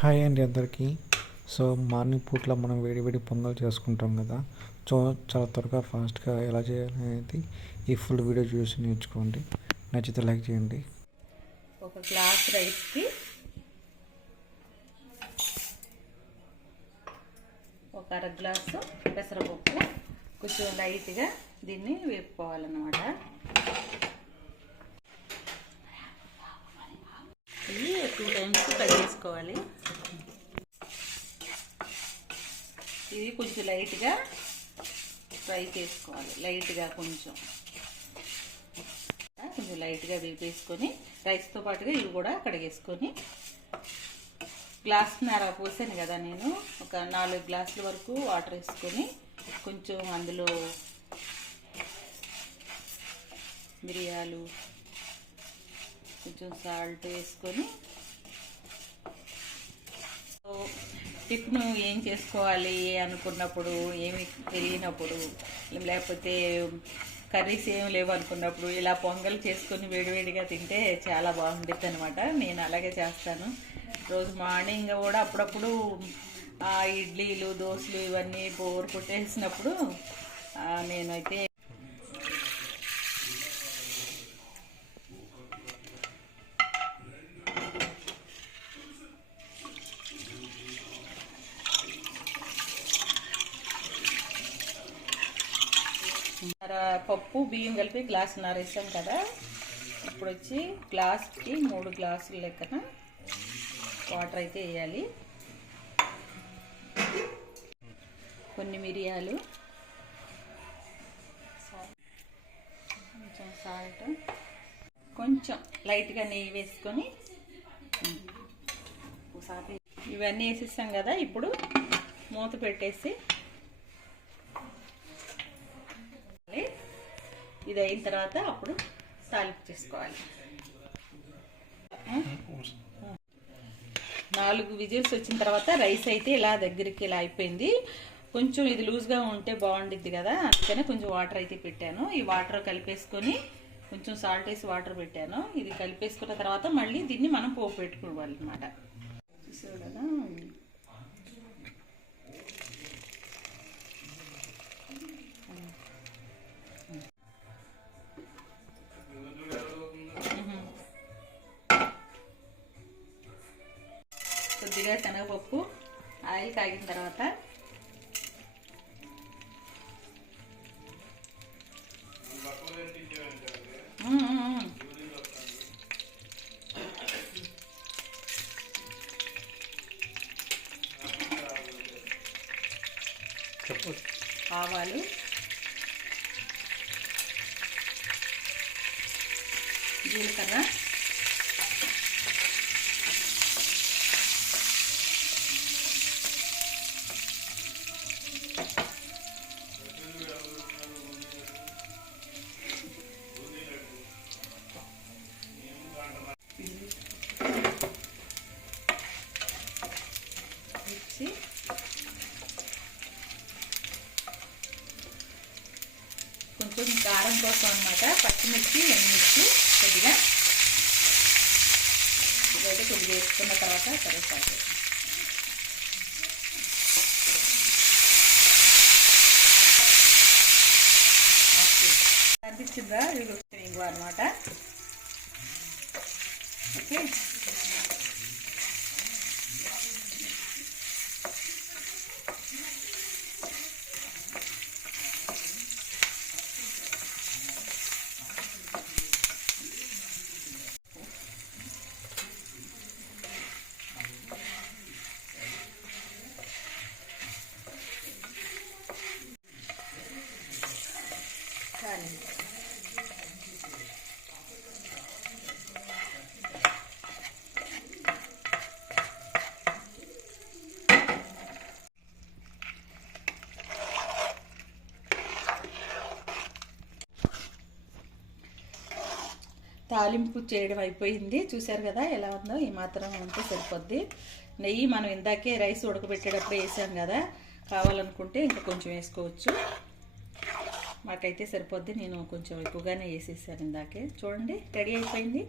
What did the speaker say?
Hi అండి అందరికీ. So morning పూట్ల మనం వేడి వేడి పొంగల్ చేసుకుంటాం కదా. సో చాలా త్వరగా ఫాస్ట్గా ఎలా చేయాలి అనేది ఈ ఫుల్ వీడియో చూసి నేర్చుకోండి. నచ్చితే లైక్ చేయండి. ఒక గ్లాస్ రైస్కి ఒక అర గ్లాసు పెసరపప్పు. కొంచెం లైట్గా దీన్ని వేపుకోవాలన్నమాట. ఇది టూ టైమ్స్ చేసుకోవాలి. ఇది కొంచెం లైట్గా ఫ్రై చేసుకోవాలి. లైట్గా కొంచెం. కొంచెం లైట్గా వేపేసుకొని రైస్తో పాటుగా ఇవి కూడా కడిగేసుకొని గ్లాస్ నార పోసాను కదా నేను. ఒక నాలుగు గ్లాసుల వరకు వాటర్ వేసుకొని కొంచెం అందులో మిరియాలు కొంచెం సాల్ట్ వేసుకొని టిఫిన్ ఏం చేసుకోవాలి అనుకున్నప్పుడు ఏమి తెలియనప్పుడు లేకపోతే కర్రీస్ ఏం లేవు అనుకున్నప్పుడు ఇలా పొంగల్ చేసుకొని వేడివేడిగా తింటే చాలా బాగుంటుంది అనమాట నేను అలాగే చేస్తాను. రోజు మార్నింగ్ కూడా అప్పుడప్పుడు ఇడ్లీలు దోశలు ఇవన్నీ బోర్ కొట్టేసినప్పుడు నేనైతే పప్పు బియ్యం కలిపి గ్లాస్ వేసాం కదా. ఇప్పుడు వచ్చి గ్లాస్కి మూడు గ్లాసులు లెక్కన వాటర్ అయితే వేయాలి. కొన్ని మిరియాలు. కొంచెం సాల్ట్ కొంచెం లైట్గా నెయ్యి వేసుకొని ఇవన్నీ వేసేసాం కదా. ఇప్పుడు మూత పెట్టేసి ఇది అయిన తర్వాత అప్పుడు తాలింపు చేసుకోవాలి. నాలుగు విజిల్స్ వచ్చిన తర్వాత రైస్ అయితే ఇలా దగ్గరికి ఇలా అయిపోయింది. కొంచెం ఇది లూజ్గా ఉంటే బాగుండిద్ది కదా అందుకనే కొంచెం వాటర్ అయితే పెట్టాను. ఈ వాటర్ కలిపేసుకొని కొంచెం సాల్ట్ వేసి వాటర్ పెట్టాను. ఇది కలిపేసుకున్న తర్వాత మళ్ళీ దీన్ని మనం పోపు పెట్టుకోవాలి అనమాట చూసావు కదా? ఆయిల్ కాగిన తర్వాత ఆవాలు. జీలకర్ర. కొంచెం కారం కోసం అనమాట పచ్చిమిర్చి ఎండుమిర్చి కొద్దిగా ఇదైతే కొద్దిగా వేసుకున్న తర్వాత కరివేపాకు ఓకే. అనిపించిందా ఇది ఇంకో అనమాట ఓకే తాలింపు చేయడం అయిపోయింది. చూశారు కదా ఎలా ఉందో? ఈ మాత్రం ఉంటే సరిపోద్ది. నెయ్యి మనం ఇందాకే రైస్ ఉడకబెట్టేటప్పుడు వేసాం కదా. కావాలనుకుంటే ఇంకా కొంచెం వేసుకోవచ్చు. మాకైతే సరిపోద్ది. నేను కొంచెం ఎక్కువగానే వేసేసాను ఇందాకే. చూడండి రెడీ అయిపోయింది.